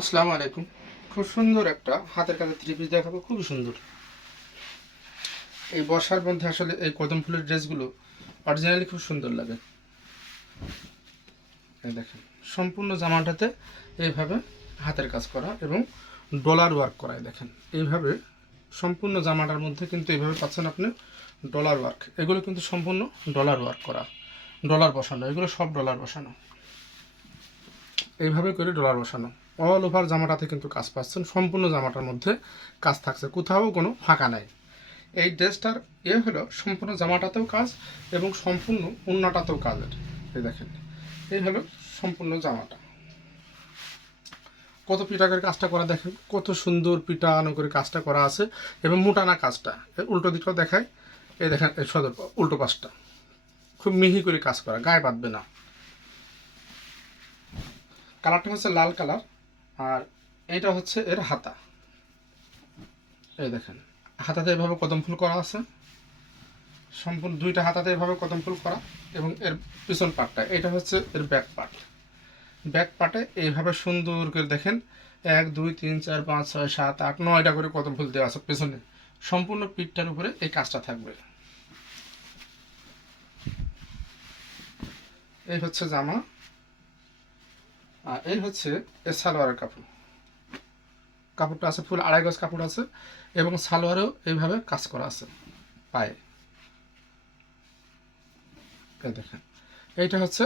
আসসালামু আলাইকুম। খুব সুন্দর একটা হাতের কাছে থ্রি পিস দেখাবো, খুবই সুন্দর। এই বর্ষার মধ্যে আসলে এই কদম ফুলের ড্রেসগুলো অরিজিনালি খুব সুন্দর লাগে। এই দেখেন, সম্পূর্ণ জামাটাতে এইভাবে হাতের কাজ করা এবং ডলার ওয়ার্ক করা। দেখেন এইভাবে সম্পূর্ণ জামাটার মধ্যে কিন্তু এইভাবে পাচ্ছেন আপনি ডলার ওয়ার্ক। এগুলো কিন্তু সম্পূর্ণ ডলার ওয়ার্ক করা, ডলার বসানো, এগুলো সব ডলার বসানো। এইভাবে করে ডলার বসানো, অল ওভার জামাটাতে কিন্তু কাজ পাচ্ছেন। সম্পূর্ণ জামাটার মধ্যে কাজ থাকছে, কোথাও কোনো ফাঁকা নাই। এই ড্রেসটার হলো সম্পূর্ণ জামাটাতেও কাজ এবং সম্পূর্ণ ওড়নাটাতেও কাজের। এই দেখেন, এই হলো সম্পূর্ণ জামাটা। কত পিটাকের কাজটা করা, দেখেন কত সুন্দর পিটানো করে কাজটা করা আছে এবং মোটানা কাজটা। উল্টো দিকটাও দেখায়, এই দেখেন এই সদর উল্টো পাশটা খুব মিহি করে কাজ করা, গায়ে বাঁধবে না। কালারটা হচ্ছে লাল কালার, আর এইটা হচ্ছে এর হাতা। এই দেখেন, হাতাতে এভাবে কদম ফুল করা আছে, সম্পূর্ণ দুইটা হাতাতে এভাবে কদম ফুল করা। এবং এর পিছন পার্টটা, এটা হচ্ছে এর ব্যাক পার্ট। ব্যাক পার্টে এইভাবে সুন্দর করে দেখেন 1 2 3 4 5 6 7 8 9টা করে কদম ফুল দেওয়া আছে পেছনে। সম্পূর্ণ পিঠটার উপরে এই কাজটা থাকবে। এই হচ্ছে জামা, আর এই হচ্ছে এর সালোয়ারের কাপড়। কাপড়টা আছে ফুল 2.5 গজ কাপড় আছে এবং সালোয়ারেও এইভাবে কাজ করা আছে পায়ে। এই দেখেন, এইটা হচ্ছে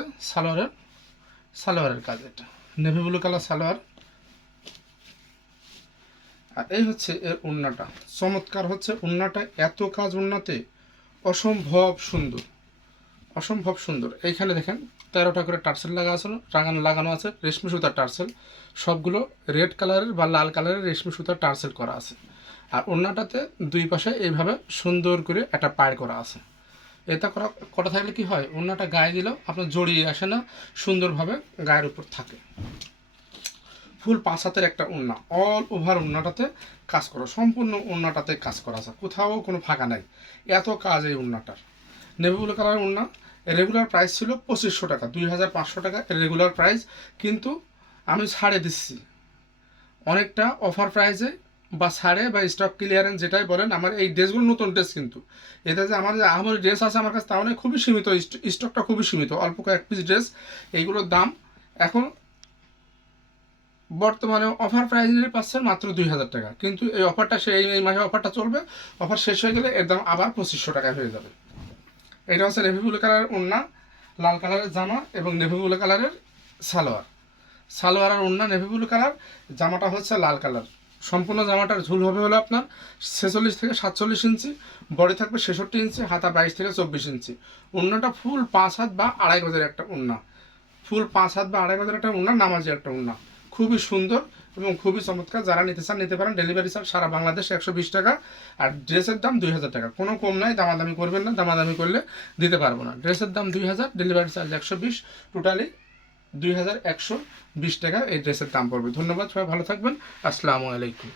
সালোয়ারের কাজ। এটা নেভি ব্লু কালার সালোয়ার। আর এই হচ্ছে এর ওড়নাটা। চমৎকার হচ্ছে ওড়নাটা, এত কাজ ওড়নাতে অসম্ভব সুন্দর, অসম্ভব সুন্দর। এইখানে দেখেন 13টা করে টার্সেল লাগানো আছে, রেশমি সুতার টার্সেল। সবগুলো রেড কালারের বা লাল কালারের রেশমি সুতার টার্সেল করা আছে। আর ওড়নাটাতে দুই পাশে এইভাবে সুন্দর করে একটা পাড় করা আছে। এটা করা থাকলে কি হয়, ওড়নাটা গায়ে দিলেও আপনার জড়িয়ে আসে না, সুন্দরভাবে গায়ের উপর থাকে। ফুল 5 হাতের একটা ওড়না, অল ওভার ওড়নাটাতে কাজ করা, সম্পূর্ণ ওড়নাটাতে কাজ করা আছে, কোথাও কোনো ফাঁকা নাই। এত কাজ এই ওড়নাটার। নেভি ব্লু কালার ওড়না। রেগুলার প্রাইস ছিল 2500 টাকা, 2500 টাকা রেগুলার প্রাইস। কিন্তু আমি ছাড়ে দিচ্ছি অনেকটা অফার প্রাইসে, বা ছাড়ে বা স্টক ক্লিয়ারেন্স যেটাই বলেন। আমার এই ড্রেসগুলো নতুন ড্রেস, কিন্তু এতে যে আমার যে আমার ড্রেস আছে আমার কাছে তাও অনেক খুবই সীমিত, স্টকটা খুবই সীমিত, অল্প কয়েক পিস ড্রেস। এইগুলোর দাম এখন বর্তমানে অফার প্রাইস নিয়ে পাচ্ছেন মাত্র 2000 টাকা। কিন্তু এই অফারটা এই মাসে অফারটা চলবে, অফার শেষ হয়ে গেলে এর দাম আবার 2500 টাকায় হয়ে যাবে। এটা হচ্ছে নেভি ব্লু কালারের ওড়না, লাল কালারের জামা এবং নেভি ব্লু কালারের সালোয়ার। সালোয়ার আর ওড়না নেভি ব্লু কালার, জামাটা হচ্ছে লাল কালার। সম্পূর্ণ জামাটার ঝুল হবে হলো আপনার 46 থেকে 47 ইঞ্চি, বডি থাকবে 66 ইঞ্চি, হাতা 22 থেকে 24 ইঞ্চি। ওড়নাটা ফুল 5 হাত বা 2.5 গজের একটা ওড়না, ফুল 5 হাত বা 2.5 গজের একটা ওড়না, নামাজি একটা ওড়না। খুবই সুন্দর এবং খুবই চমৎকার। যারা নিতে চান নিতে পারেন। ডেলিভারি চার্জ সারা বাংলাদেশে 120 টাকা। আর ড্রেসের দাম 2000 টাকা, কোনো কম নাই। দামাদামি করবেন না, দামাদামি করলে দিতে পারবো না। ড্রেসের দাম 2000, ডেলিভারি চার্জ 120, টোটালি 2120 টাকা এই ড্রেসের দাম পড়বে। ধন্যবাদ, সবাই ভালো থাকবেন। আসসালামু আলাইকুম।